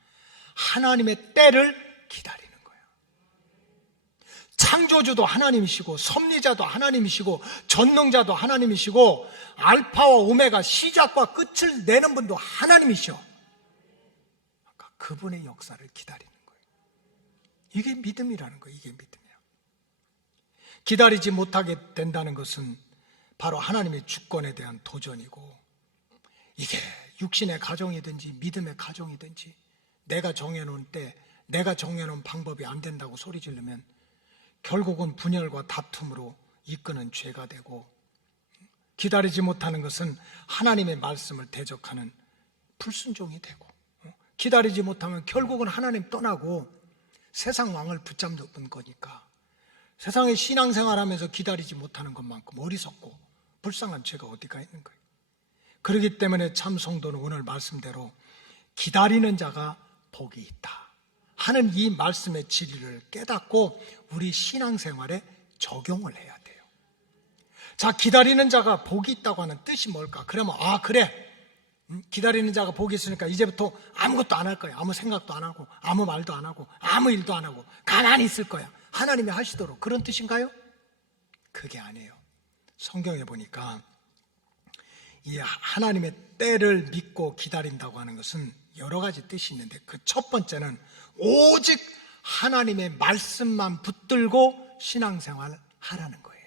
하나님의 때를 기다리는 거예요. 창조주도 하나님이시고 섭리자도 하나님이시고 전능자도 하나님이시고 알파와 오메가 시작과 끝을 내는 분도 하나님이셔. 그러니까 그분의 역사를 기다리는 거예요. 이게 믿음이라는 거예요. 이게 믿음이야. 기다리지 못하게 된다는 것은 바로 하나님의 주권에 대한 도전이고, 이게 육신의 가정이든지 믿음의 가정이든지 내가 정해놓은 때, 내가 정해놓은 방법이 안 된다고 소리 지르면 결국은 분열과 다툼으로 이끄는 죄가 되고, 기다리지 못하는 것은 하나님의 말씀을 대적하는 불순종이 되고, 기다리지 못하면 결국은 하나님 떠나고 세상 왕을 붙잡는 거니까 세상의 신앙생활하면서 기다리지 못하는 것만큼 어리석고 불쌍한 죄가 어디가 있는 거예요. 그렇기 때문에 참 성도는 오늘 말씀대로 기다리는 자가 복이 있다 하는 이 말씀의 진리를 깨닫고 우리 신앙생활에 적용을 해야 돼요. 자, 기다리는 자가 복이 있다고 하는 뜻이 뭘까? 그러면 그래, 기다리는 자가 복이 있으니까 이제부터 아무것도 안 할 거야. 아무 생각도 안 하고 아무 말도 안 하고 아무 일도 안 하고 가만히 있을 거야. 하나님이 하시도록, 그런 뜻인가요? 그게 아니에요. 성경에 보니까 이 하나님의 때를 믿고 기다린다고 하는 것은 여러 가지 뜻이 있는데, 그 첫 번째는 오직 하나님의 말씀만 붙들고 신앙생활을 하라는 거예요.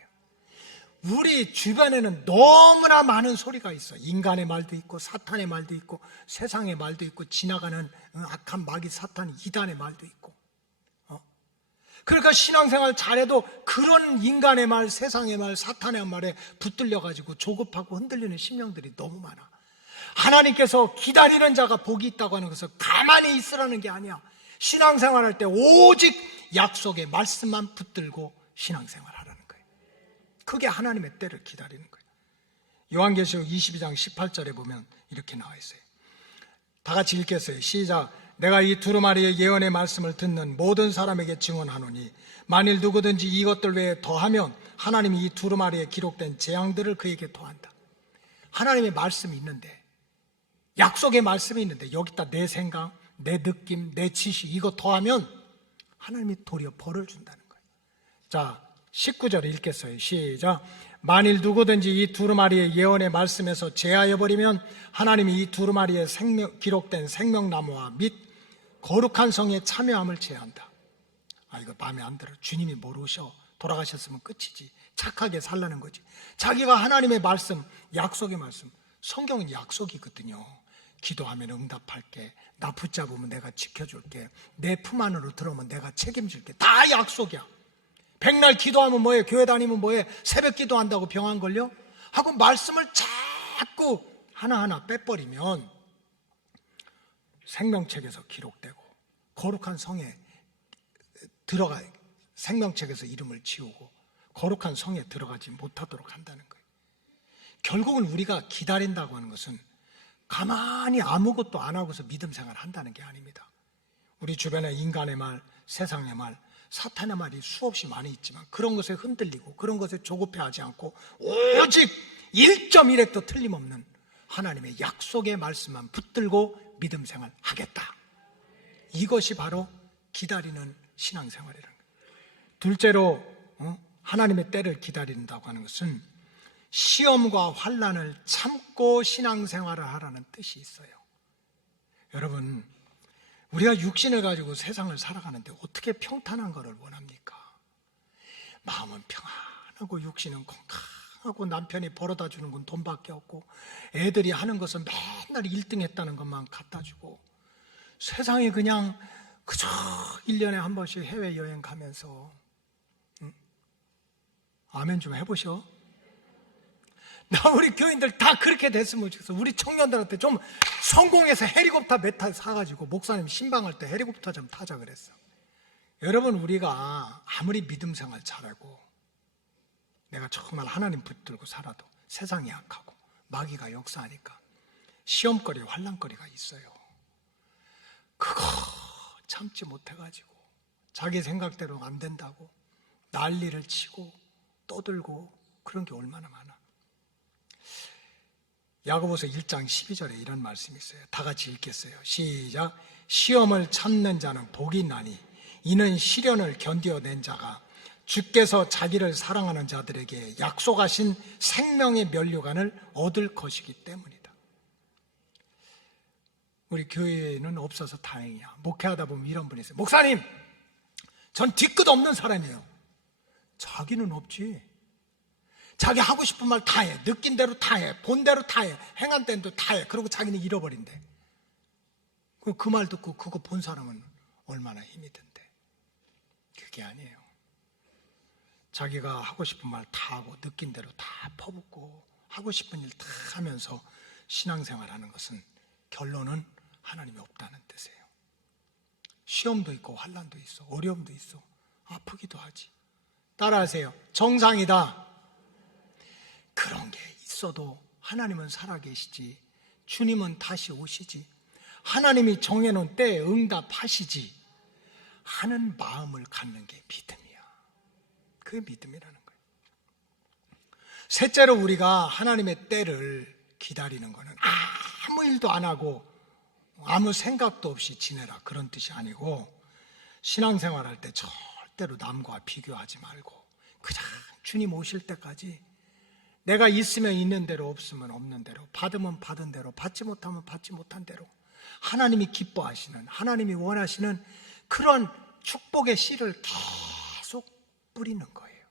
우리 주변에는 너무나 많은 소리가 있어. 인간의 말도 있고 사탄의 말도 있고 세상의 말도 있고 지나가는 악한 마귀 사탄 이단의 말도 있고. 그러니까 신앙생활 잘해도 그런 인간의 말, 세상의 말, 사탄의 말에 붙들려가지고 조급하고 흔들리는 심령들이 너무 많아. 하나님께서 기다리는 자가 복이 있다고 하는 것은 가만히 있으라는 게 아니야. 신앙생활할 때 오직 약속의 말씀만 붙들고 신앙생활하라는 거예요. 그게 하나님의 때를 기다리는 거예요. 요한계시록 22장 18절에 보면 이렇게 나와 있어요. 다 같이 읽겠어요. 시작. 내가 이 두루마리의 예언의 말씀을 듣는 모든 사람에게 증언하노니 만일 누구든지 이것들 외에 더하면 하나님이 이 두루마리에 기록된 재앙들을 그에게 더한다. 하나님의 말씀이 있는데, 약속의 말씀이 있는데 여기다 내 생각, 내 느낌, 내 지식 이거 더하면 하나님이 도리어 벌을 준다는 거예요. 자, 19절 읽겠어요. 시작. 만일 누구든지 이 두루마리의 예언의 말씀에서 제하여버리면 하나님이 이 두루마리에 기록된 생명나무와 및 거룩한 성에 참여함을 제한다. 이거 마음에 안 들어. 주님이 모르셔. 돌아가셨으면 끝이지. 착하게 살라는 거지. 자기가 하나님의 말씀, 약속의 말씀, 성경은 약속이거든요. 기도하면 응답할게, 나 붙잡으면 내가 지켜줄게, 내 품 안으로 들어오면 내가 책임질게. 다 약속이야. 백날 기도하면 뭐해? 교회 다니면 뭐해? 새벽 기도한다고 병 안 걸려? 하고 말씀을 자꾸 하나하나 빼버리면 생명책에서 기록되고 거룩한 성에 들어가, 생명책에서 이름을 지우고 거룩한 성에 들어가지 못하도록 한다는 거예요. 결국은 우리가 기다린다고 하는 것은 가만히 아무것도 안 하고서 믿음 생활을 한다는 게 아닙니다. 우리 주변에 인간의 말, 세상의 말, 사탄의 말이 수없이 많이 있지만 그런 것에 흔들리고 그런 것에 조급해하지 않고 오직 1.1핵도 틀림없는 하나님의 약속의 말씀만 붙들고 믿음 생활 하겠다. 이것이 바로 기다리는 신앙생활이라는 거예요. 둘째로 하나님의 때를 기다린다고 하는 것은 시험과 환난을 참고 신앙생활을 하라는 뜻이 있어요. 여러분, 우리가 육신을 가지고 세상을 살아가는데 어떻게 평탄한 것을 원합니까? 마음은 평안하고 육신은 건강하고 남편이 벌어다 주는 건 돈밖에 없고 애들이 하는 것은 맨날 1등 했다는 것만 갖다 주고 세상에 그냥 그저 1년에 한 번씩 해외여행 가면서 아멘 좀 해보셔. 나 우리 교인들 다 그렇게 됐으면 좋겠어. 우리 청년들한테 좀 성공해서 헬리콥터 몇 타 사가지고 목사님 신방할 때 헬리콥터 좀 타자 그랬어. 여러분, 우리가 아무리 믿음 생활 잘하고 내가 정말 하나님 붙들고 살아도 세상이 약하고 마귀가 역사하니까 시험거리, 환난거리가 있어요. 그거 참지 못해가지고 자기 생각대로 안 된다고 난리를 치고 떠들고 그런 게 얼마나 많아. 야고보서 1장 12절에 이런 말씀이 있어요. 다 같이 읽겠어요. 시작. 시험을 참는 자는 복이 있나니 이는 시련을 견디어낸 자가 주께서 자기를 사랑하는 자들에게 약속하신 생명의 면류관을 얻을 것이기 때문이다. 우리 교회에는 없어서 다행이야. 목회하다 보면 이런 분이 있어요. 목사님, 전 뒤끝 없는 사람이에요. 자기는 없지. 자기 하고 싶은 말 다 해. 느낀 대로 다 해. 본 대로 다 해. 행한 대로 다 해. 그리고 자기는 잃어버린대. 그 말 듣고 그거 본 사람은 얼마나 힘이 든대. 그게 아니에요. 자기가 하고 싶은 말 다 하고 느낀 대로 다 퍼붓고 하고 싶은 일 다 하면서 신앙생활하는 것은 결론은 하나님이 없다는 뜻이에요. 시험도 있고 환난도 있어. 어려움도 있어. 아프기도 하지. 따라하세요. 정상이다. 그런 게 있어도 하나님은 살아계시지. 주님은 다시 오시지. 하나님이 정해놓은 때에 응답하시지 하는 마음을 갖는 게 믿음이야. 그게 믿음이라는 거예요. 셋째로 우리가 하나님의 때를 기다리는 거는 아무 일도 안 하고 아무 생각도 없이 지내라 그런 뜻이 아니고, 신앙생활할 때 절대로 남과 비교하지 말고 그냥 주님 오실 때까지 내가 있으면 있는 대로, 없으면 없는 대로, 받으면 받은 대로, 받지 못하면 받지 못한 대로 하나님이 기뻐하시는, 하나님이 원하시는 그런 축복의 씨를 계속 뿌리는 거예요.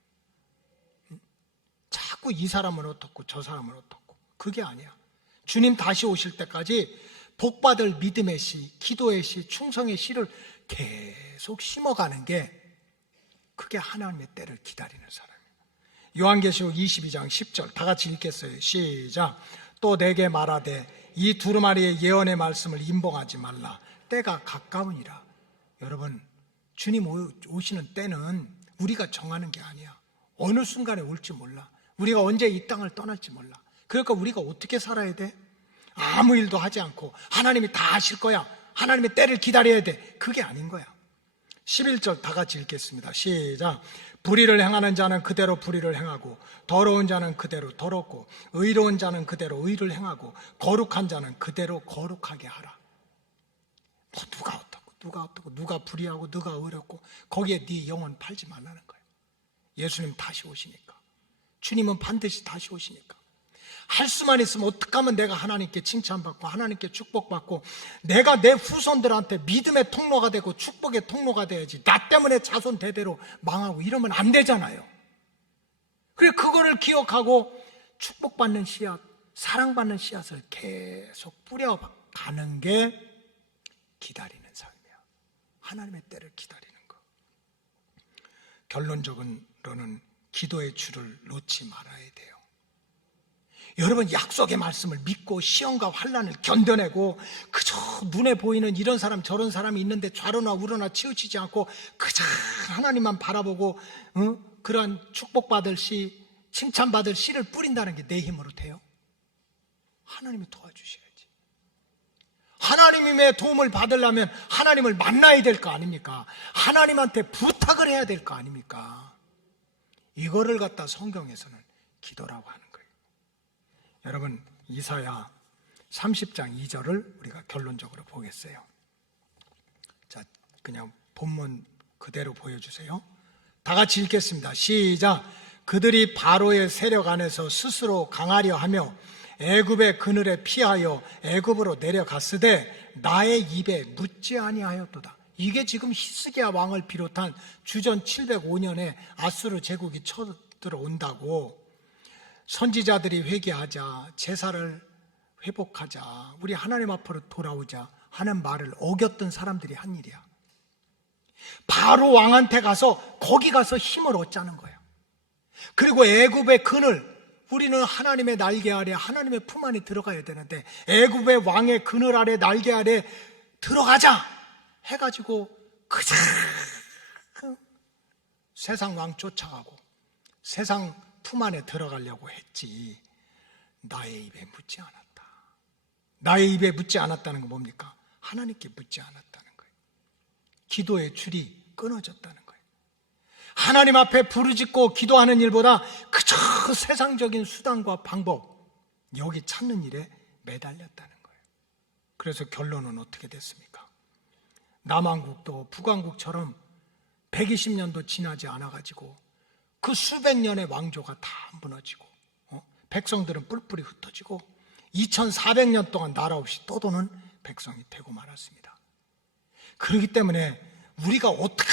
자꾸 이 사람은 어떻고 저 사람은 어떻고 그게 아니야. 주님 다시 오실 때까지 복받을 믿음의 씨, 기도의 씨, 충성의 씨를 계속 심어가는 게, 그게 하나님의 때를 기다리는 사람이에요. 요한계시록 22장 10절 다 같이 읽겠어요. 시작. 또 내게 말하되 이 두루마리의 예언의 말씀을 임봉하지 말라. 때가 가까우니라. 여러분, 주님 오시는 때는 우리가 정하는 게 아니야. 어느 순간에 올지 몰라. 우리가 언제 이 땅을 떠날지 몰라. 그러니까 우리가 어떻게 살아야 돼? 아무 일도 하지 않고 하나님이 다 하실 거야, 하나님의 때를 기다려야 돼, 그게 아닌 거야. 11절 다 같이 읽겠습니다. 시작. 불의를 행하는 자는 그대로 불의를 행하고 더러운 자는 그대로 더럽고 의로운 자는 그대로 의를 행하고 거룩한 자는 그대로 거룩하게 하라. 뭐 누가 어떻고 누가 불의하고 누가 의롭고 거기에 네 영혼 팔지 말라는 거예요. 예수님 다시 오시니까, 주님은 반드시 다시 오시니까 할 수만 있으면 어떻게 하면 내가 하나님께 칭찬받고 하나님께 축복받고 내가 내 후손들한테 믿음의 통로가 되고 축복의 통로가 돼야지, 나 때문에 자손 대대로 망하고 이러면 안 되잖아요. 그래, 그거를 기억하고 축복받는 씨앗, 사랑받는 씨앗을 계속 뿌려가는 게 기다리는 삶이야. 하나님의 때를 기다리는 거. 결론적으로는 기도의 줄을 놓지 말아야 돼요. 여러분, 약속의 말씀을 믿고 시험과 환난을 견뎌내고 그저 눈에 보이는 이런 사람 저런 사람이 있는데 좌로나 우로나 치우치지 않고 그저 하나님만 바라보고 그러한 축복받을 씨, 칭찬받을 씨를 뿌린다는 게 내 힘으로 돼요? 하나님이 도와주셔야지. 하나님의 도움을 받으려면 하나님을 만나야 될 거 아닙니까? 하나님한테 부탁을 해야 될 거 아닙니까? 이거를 갖다 성경에서는 기도라고 하는 거예요. 여러분, 이사야 30장 2절을 우리가 결론적으로 보겠어요. 자, 그냥 본문 그대로 보여주세요. 다 같이 읽겠습니다. 시작. 그들이 바로의 세력 안에서 스스로 강하려 하며 애굽의 그늘에 피하여 애굽으로 내려갔으되 나의 입에 묻지 아니하였도다. 이게 지금 히스기야 왕을 비롯한 주전 705년에 아수르 제국이 쳐들어온다고, 선지자들이 회개하자, 제사를 회복하자, 우리 하나님 앞으로 돌아오자 하는 말을 어겼던 사람들이 한 일이야. 바로 왕한테 가서 거기 가서 힘을 얻자는 거야. 그리고 애굽의 그늘, 우리는 하나님의 날개 아래, 하나님의 품 안에 들어가야 되는데 애굽의 왕의 그늘 아래, 날개 아래 들어가자 해가지고 그저 세상 왕 쫓아가고 세상 품 안에 들어가려고 했지 나의 입에 묻지 않았다. 나의 입에 묻지 않았다는 건 뭡니까? 하나님께 묻지 않았다는 거예요. 기도의 줄이 끊어졌다는 거예요. 하나님 앞에 부르짖고 기도하는 일보다 그저 세상적인 수단과 방법, 여기 찾는 일에 매달렸다는 거예요. 그래서 결론은 어떻게 됐습니까? 남한국도 북한국처럼 120년도 지나지 않아가지고 그 수백 년의 왕조가 다 무너지고 백성들은 뿔뿔이 흩어지고 2400년 동안 나라 없이 떠도는 백성이 되고 말았습니다. 그렇기 때문에 우리가 어떻게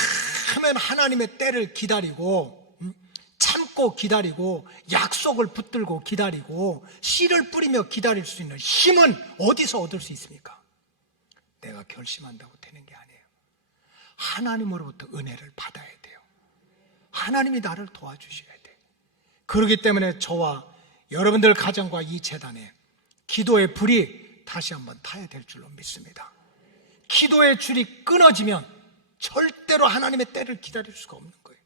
하면 하나님의 때를 기다리고 참고 기다리고 약속을 붙들고 기다리고 씨를 뿌리며 기다릴 수 있는 힘은 어디서 얻을 수 있습니까? 내가 결심한다고 되는 게 아니에요. 하나님으로부터 은혜를 받아야 돼요. 하나님이 나를 도와주셔야 돼. 그렇기 때문에 저와 여러분들 가정과 이 재단에 기도의 불이 다시 한번 타야 될 줄로 믿습니다. 기도의 줄이 끊어지면 절대로 하나님의 때를 기다릴 수가 없는 거예요.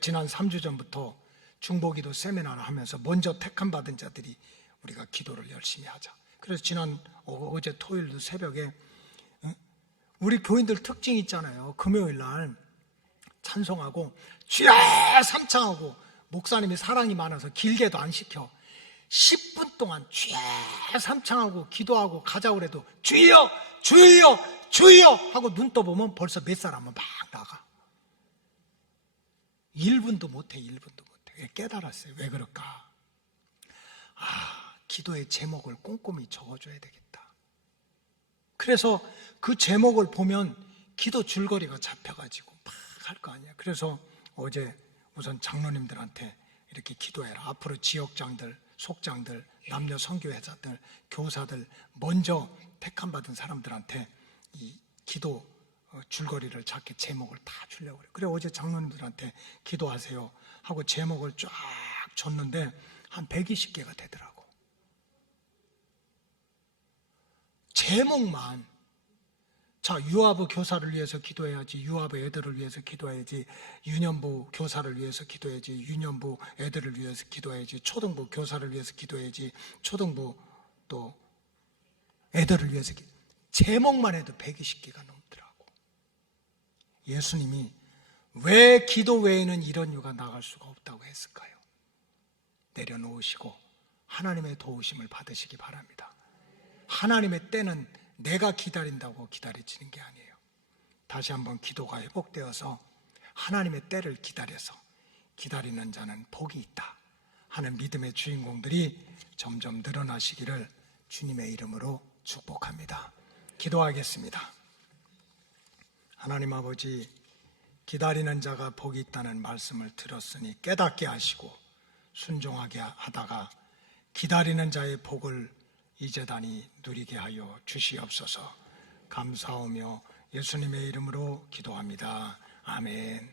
지난 3주 전부터 중보기도 세미나를 하면서 먼저 택함 받은 자들이 우리가 기도를 열심히 하자. 그래서 지난 어제 토요일도 새벽에 우리 교인들 특징 있잖아요. 금요일 날 찬송하고 주야 삼창하고 목사님이 사랑이 많아서 길게도 안 시켜 10분 동안 주야 삼창하고 기도하고 가자고 그래도 주여 주여 주여 하고 눈 떠보면 벌써 몇 사람은 막 나가. 1분도 못해. 1분도 못해. 깨달았어요. 왜 그럴까? 기도의 제목을 꼼꼼히 적어줘야 되겠다. 그래서 그 제목을 보면 기도 줄거리가 잡혀가지고 막 할 거 아니야. 그래서 어제 우선 장로님들한테 이렇게 기도해라. 앞으로 지역장들, 속장들, 남녀 선교회자들, 교사들 먼저 택함받은 사람들한테 이 기도 줄거리를 작게 제목을 다 주려고 그래요. 그래 어제 장로님들한테 기도하세요 하고 제목을 쫙 줬는데 한 120개가 되더라고. 제목만. 자, 유아부 교사를 위해서 기도해야지, 유아부 애들을 위해서 기도해야지, 유년부 교사를 위해서 기도해야지, 유년부 애들을 위해서 기도해야지, 초등부 교사를 위해서 기도해야지, 초등부 또 애들을 위해서 제목만 해도 120개가 넘더라고. 예수님이 왜 기도 외에는 이런 유가 나갈 수가 없다고 했을까요? 내려놓으시고 하나님의 도우심을 받으시기 바랍니다. 하나님의 때는 내가 기다린다고 기다려지는 게 아니에요. 다시 한번 기도가 회복되어서 하나님의 때를 기다려서 기다리는 자는 복이 있다 하는 믿음의 주인공들이 점점 늘어나시기를 주님의 이름으로 축복합니다. 기도하겠습니다. 하나님 아버지, 기다리는 자가 복이 있다는 말씀을 들었으니 깨닫게 하시고 순종하게 하다가 기다리는 자의 복을 이 재단이 누리게 하여 주시옵소서. 감사하며 예수님의 이름으로 기도합니다. 아멘.